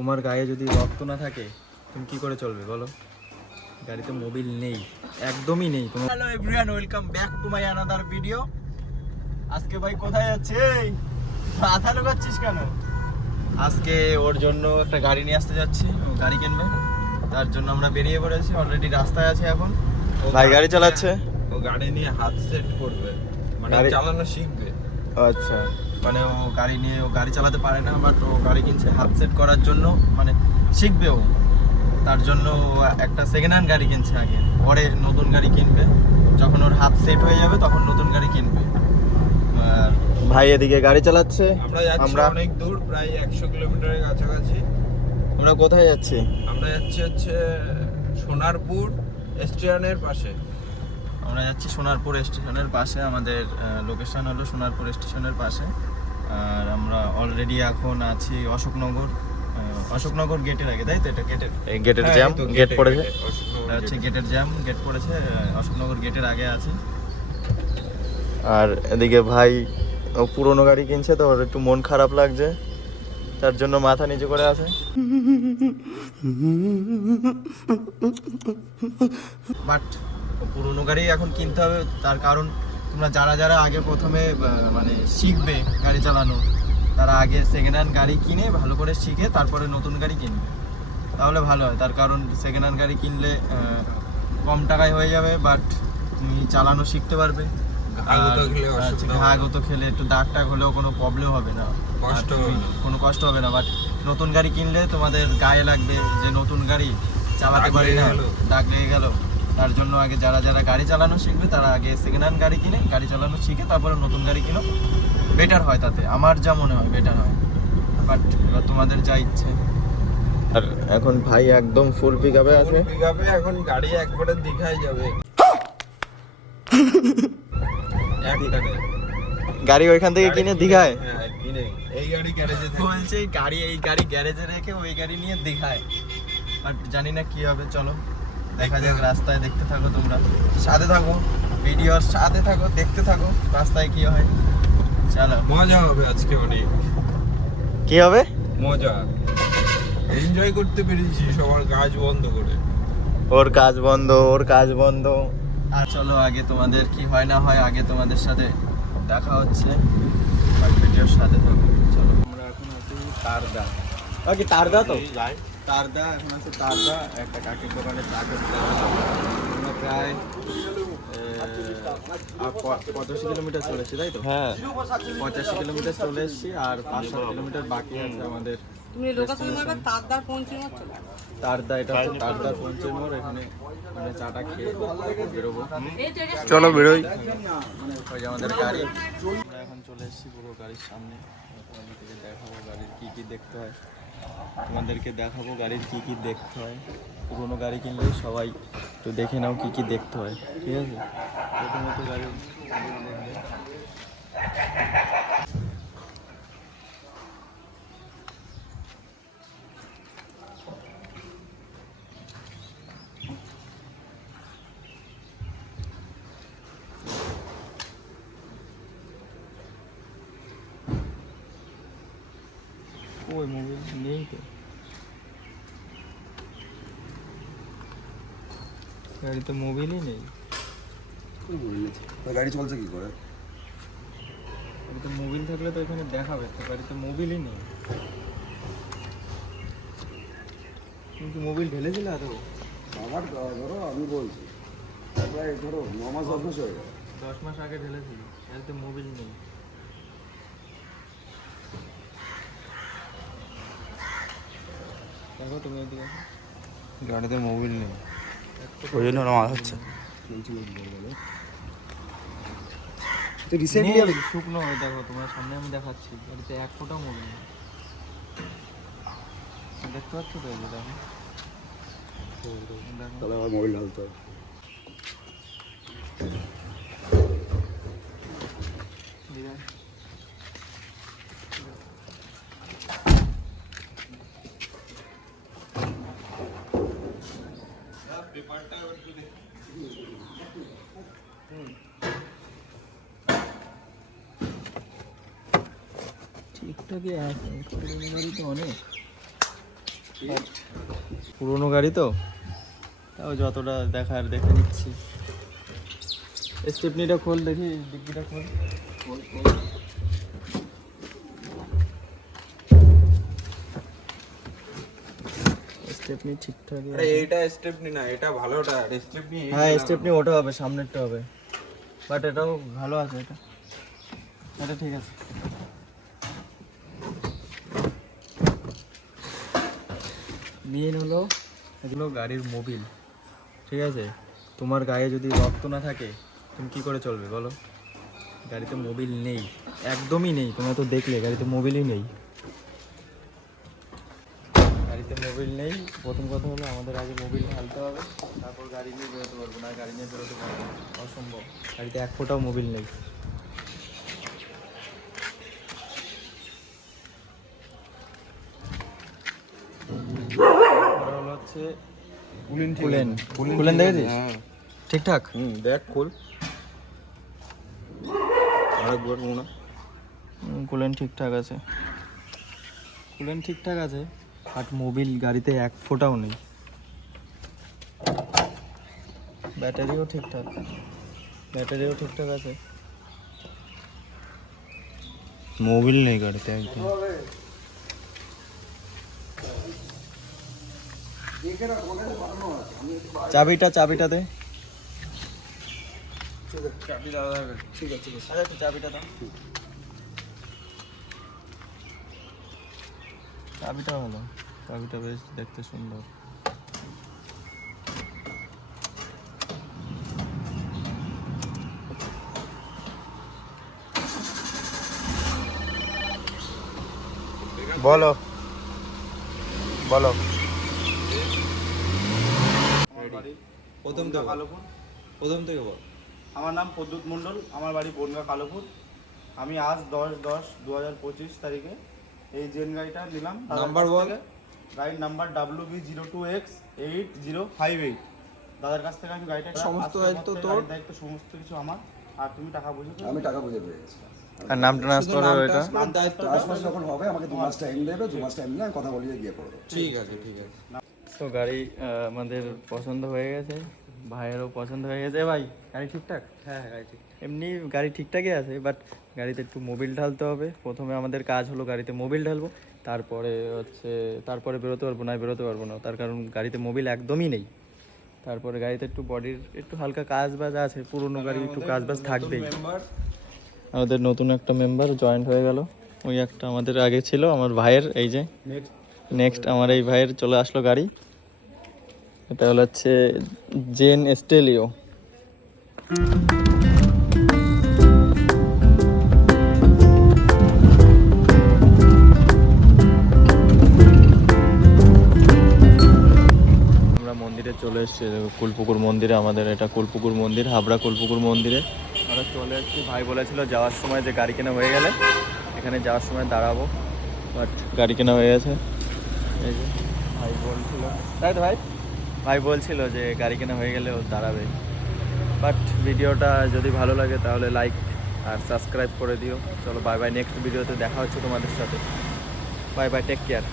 তোমার গায়ে যদি রক্ত না থাকে তুমি কি করে চলবে বলো? গাড়িতে মোবিল নেই, একদমই নেই। Hello everyone, welcome back to my another video. আজকে ভাই কোথায় যাচ্ছে? মাথা লুকাচ্ছিস কেন? আজকে ওর জন্য একটা গাড়ি নিয়ে আসতে যাচ্ছি, ও গাড়ি কিনবে, তার জন্য আমরা বেরিয়ে পড়েছি। অলরেডি রাস্তায় আছে এখন। ভাই গাড়ি চালাচ্ছে, ও গাড়ি নিয়ে হাত সেট করবে, মানে চালানো শিখবে। আচ্ছা, মানে ও গাড়ি নিয়ে, ও গাড়ি চালাতে পারে না, বাট ও গাড়ি কিনছে হাত সেট করার জন্য, মানে শিখবে ও। তার জন্য একটা সেকেন্ড হ্যান্ড গাড়ি কিনছে আগে, পরে নতুন গাড়ি কিনবে। যখন ওর হাত সেট হয়ে যাবে তখন নতুন গাড়ি কিনবে। আর ভাই এদিকে গাড়ি চালাচ্ছে, আমরা অনেক দূর, প্রায় 100 কিলোমিটারের কাছাকাছি। আমরা কোথায় যাচ্ছি? আমরা যাচ্ছি হচ্ছে সোনারপুর স্টেশনের পাশে। আমরা যাচ্ছি সোনারপুর স্টেশনের পাশে, আমাদের লোকেশন হলো সোনারপুর স্টেশনের পাশে। আর আমরা অলরেডি এখন আছি অশোকনগর গেটের আগে, তাই তো? এটা গেটের জ্যাম, গেট পড়েছে, হচ্ছে গেটের জ্যাম, গেট পড়েছে, অশোকনগর গেটের আগে আছি। আর এদিকে ভাই ও পুরনো গাড়ি কিনছে, তো ওর একটু মন খারাপ লাগছে, তার জন্য মাথা নিচু করে আছে। বাট পুরনো গাড়ি এখন কিনতে হবে, তার কারণ তোমরা যারা যারা আগে প্রথমে মানে শিখবে গাড়ি চালানো, তারা আগে সেকেন্ড হ্যান্ড গাড়ি কিনে ভালো করে শিখে তারপরে নতুন গাড়ি কিনবে, তাহলে ভালো হয়। তার কারণ সেকেন্ড হ্যান্ড গাড়ি কিনলে কম টাকায় হয়ে যাবে, বাট তুমি চালানো শিখতে পারবে। ঘাগত খেলে একটু দাগ টাগ হলেও কোনো প্রবলেম হবে না, কোনো কষ্ট হবে না। বাট নতুন গাড়ি কিনলে তোমাদের গায়ে লাগবে যে নতুন গাড়ি চালাতে পারি না, দাগ লেগে গেল। তার জন্য আগে যারা যারা গাড়ি চালানো শিখবে তারা আগে সেকেন্ড হ্যান্ড গাড়ি কিনে গাড়ি চালানো শিখে তারপরে নতুন গাড়ি কিনো, বেটার হয়। তাতে আমার যা মনে হয় বেটার হয়, বাট এবার তোমাদের যা ইচ্ছে। আর এখন ভাই একদম ফুল পিকআপে আছে। পিকআপে এখন গাড়ি একবারে দীঘায় যাবে। গাড়ি ওইখান থেকে কিনে দীঘায়? হ্যাঁ, কিনে এই গাড়ি গ্যারেজে বলছে এই গাড়ি গ্যারেজে রেখে ওই গাড়ি নিয়ে দীঘায়। বাট জানি না কি হবে, চলো দেখা যাক। রাস্তায় দেখতে থাকো, তোমরা সাথে থাকো, ভিডিওর সাথে থাকো, দেখতে থাকো রাস্তায় কি হয়। চলো, মজা হবে আজকে, অনেক কি হবে মজা, এনজয় করতে পেরেছি সবার কাজ বন্ধ করে। ওর কাজ বন্ধ। আর চলো আগে তোমাদের কি হয় না হয় আগে তোমাদের সাথে দেখা হচ্ছে, আর ভিডিওর সাথে থাকো। চলো, আমরা এখন আছি তারদা। কি তারদা তো? তারদা এখন আছে তারদা, একটা কাকের দোকানে চা করতে। আমরা প্রায় 85 কিলোমিটার চলেছি, তাই তো? হ্যাঁ, 85 কিলোমিটার চলে এসেছি, আর 5-7 কিলোমিটার বাকি আছে আমাদের। তারদা, এটা হচ্ছে তারদার পঞ্চের মোড়। এখানে মানে চাটা খেয়ে বেরোবো। চলো বেরোই। ওই যে আমাদের গাড়ি, আমরা এখন চলে এসেছি পুরো গাড়ির সামনে। তোমাদেরকে দেখাবো গাড়ির কি কি দেখতে হয়, পুরোনো গাড়ি কিনলে সবাই একটু দেখে নাও কি কি দেখতে হয়, ঠিক আছে? প্রথমত গাড়ি দেখবে। ওই মোবাইল নেই তো, গাড়িতে মোবিলই নেই। গাড়ি চলছে কি করে? গাড়িতে মোবিল থাকলে তো এখানে দেখাবে, তো গাড়িতে মোবিলই নেই। তুমি কি মোবিল ঢেলেছিলে আদৌ? আমার ধরো আমি বলছি প্রায় ধরো 9 মাস 10 মাস হয়ে গেল। 10 মাস আগে ঢেলেছিল, গাড়িতে মোবিল নেই। দেখো তুমি এদিকে, গাড়িতে মোবিল নেই, ওই জন্য আমার হচ্ছে তো রিসেন্টলি আমি শুকনো হয়ে, দেখো তোমার সামনে আমি দেখাচ্ছি, গাড়িতে এক ফোঁটাও মোবিল নেই। দেখতে পাচ্ছ তো? এই যে দেখো, তাহলে আমার মোবাইল ঢালতে হবে। ঠিকঠাকই আছে, গাড়ি তো অনেক। পুরোনো গাড়ি তো, তাও যতটা দেখার দেখে নিচ্ছি। স্টেপনিটা খোল দেখি, ডিগ্গিটা খোল। স্টেপনি ঠিকঠাক। আরে এটা স্টেপনি না, এটা ভালোটা স্টেপনি। হ্যাঁ স্টেপনি ওটা হবে, সামনেরটা হবে, বাট এটাও ভালো আছে। এটা এটা ঠিক আছে। মেন হলো এগুলো গাড়ির মোবিল, ঠিক আছে? তোমার গায়ে যদি রক্ত না থাকে তুমি কি করে চলবে বলো? গাড়িতে মোবিল নেই, একদমই নেই। তোমরা তো দেখলে গাড়িতে মোবিলই নেই। গাড়িতে মোবিল নেই, প্রথম কথা হলো আমাদের আগে মোবিল ঢালতে হবে, তারপর গাড়ি নিয়ে বেরোতে পারবো না। গাড়ি নিয়ে বেরোতে পারবো না, অসম্ভব। গাড়িতে এক ফোঁটাও মোবিল নেই। হলো হচ্ছে কুলেন দেখেছিস? ঠিকঠাক। দেখ খোল আরেকবার মনে। কুলেন ঠিকঠাক আছে, কুলেন ঠিকঠাক আছে, বাট মোবিল গাড়িতে এক ফোঁটাও নেই। ব্যাটারিও ঠিকঠাক, ব্যাটারিও ঠিকঠাক আছে। মোবিল নেই গাড়িতে একদম। চাবিটা দে। চাবি দাদা। ঠিক আছে আচ্ছা চাবিটা দাও। চাবিটা ভালো, চাবিটা বেশ দেখতে সুন্দর। বলো বলো। প্রথম থেকে কালোপুর। প্রথম থেকে বল। আমার নাম প্রদ্যুৎ মণ্ডল, আমার বাড়ি বনগা কালোপুর। আমি আজ 10/10/2025 তারিখে এই জেন গাড়িটা নিলাম। নাম্বার বল। গাড়ির নাম্বার WB02X8058। দাদার কাছ থেকে আমি গাড়িটা সমস্ত আজকের দায়িত্ব মধ্যে তোর? গাড়ির দায়িত্ব সমস্ত কিছু আমার। আর তুমি টাকা বুঝে দেবে। আমি টাকা বুঝে পেয়েছি। আর নাম ট্রান্সফার হবে এটা? দায়িত্ব। ট্রান্সফার যখন হবে আমাকে 2 মাস টাইম দেবে, 2 মাস টাইম নিয়ে আমি কথা বলিয়ে গিয়ে করবো। ঠিক আছে ঠিক আছে। তো গাড়ি আমাদের পছন্দ হয়ে গেছে, ভাইয়েরও পছন্দ হয়ে গেছে। ভাই গাড়ি ঠিকঠাক? হ্যাঁ গাড়ি ঠিক। এমনি গাড়ি ঠিকঠাকই আছে, বাট গাড়িতে একটু মোবিল ঢালতে হবে। প্রথমে আমাদের কাজ হলো গাড়িতে মোবিল ঢালবো, তারপরে বেরোতে পারবো না, তার কারণ গাড়িতে মোবিল একদমই নেই। তারপরে গাড়িতে একটু বডির একটু হালকা কাজ বাজ আছে, পুরোনো গাড়ি একটু কাজ বাজ থাকবেই। আমাদের নতুন একটা মেম্বার জয়েন্ট হয়ে গেল। ওই একটা আমাদের আগে ছিল আমার ভাইয়ের, এই যে নেক্সট আমার এই ভাইয়ের চলে আসলো গাড়ি। এটা হচ্ছে জেন স্টেলিও। আমরা মন্দিরে চলে এসেছি, কুলপুকুর মন্দিরে। আমাদের এটা কুলপুকুর মন্দির, হাবড়া কুলপুকুর মন্দিরে আমরা চলে এসেছি। ভাই বলেছিল যাওয়ার সময় যে গাড়ি কেনা হয়ে গেলে এখানে যাওয়ার সময় দাঁড়াবো, বাট গাড়ি কেনা হয়ে গেছে। এই যে ভাই বলছিল, তাই তো ভাই বলছিল যে গাড়ি কেনা হয়ে গেলে ও দাঁড়াবে। বাট ভিডিওটা যদি ভালো লাগে তাহলে লাইক আর সাবস্ক্রাইব করে দিও। চলো বাই বাই, নেক্সট ভিডিওতে দেখা হচ্ছে তোমাদের সাথে। Bye bye, take care.